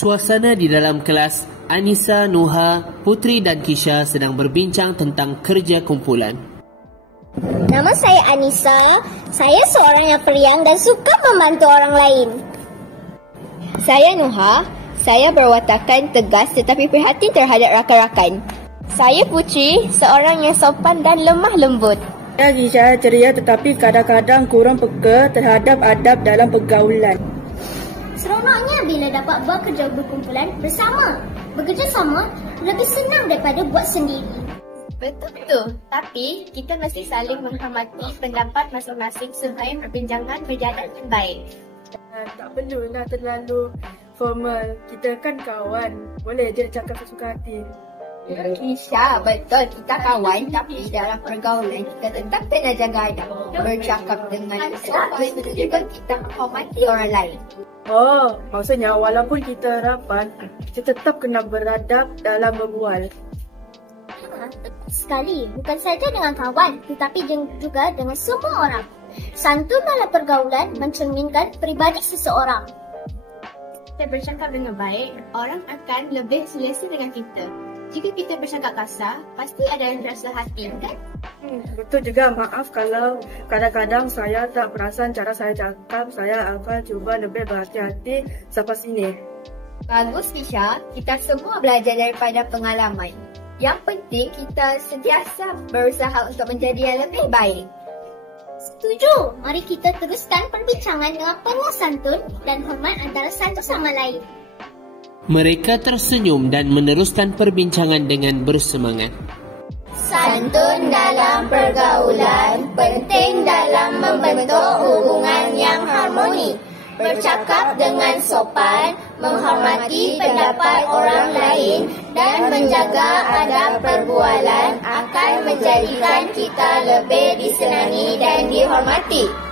Suasana di dalam kelas, Anissa, Nuha, Putri dan Kisha sedang berbincang tentang kerja kumpulan. Nama saya Anissa. Saya seorang yang periang dan suka membantu orang lain. Saya Nuha. Saya berwatakan tegas tetapi prihatin terhadap rakan-rakan. Saya Putri, seorang yang sopan dan lemah lembut. Saya Kisha, ceria tetapi kadang-kadang kurang peka terhadap adab dalam pergaulan. Seronoknya bila dapat buat kerja berkumpulan bersama. Bekerja sama lebih senang daripada buat sendiri. Betul-betul. Tapi kita mesti saling menghormati pendapat masing-masing supaya perbincangan berjalan dengan baik. Tak perlulah terlalu formal. Kita kan kawan. Boleh je cakap sesuka hati. Kisha, betul. Kita kawan tapi dalam pergaulan kita tetap kena jaga adab. Bercakap dengan sopan dan juga kita menghormati orang lain. Oh, maksudnya walaupun kita rapat, kita tetap kena beradab dalam berbual. Tepat sekali. Bukan saja dengan kawan tetapi juga dengan semua orang. Santun dalam pergaulan mencerminkan peribadi seseorang. Kita bercakap dengan baik, orang akan lebih selesa dengan kita. Jika kita bercakap kasar, pasti ada yang rasa hati, kan? Betul juga. Maaf kalau kadang-kadang saya tak perasan cara saya cakap. Saya akan cuba lebih berhati-hati sampai sini. Bagus, Kisha. Kita semua belajar daripada pengalaman. Yang penting kita sentiasa berusaha untuk menjadi yang lebih baik. Setuju. Mari kita teruskan perbincangan dengan penuh santun dan hormat antara satu sama lain. Mereka tersenyum dan meneruskan perbincangan dengan bersemangat. Santun dalam pergaulan penting dalam membentuk hubungan yang harmoni. Bercakap dengan sopan, menghormati pendapat orang lain dan menjaga adab perbualan akan menjadikan kita lebih disenangi dan dihormati.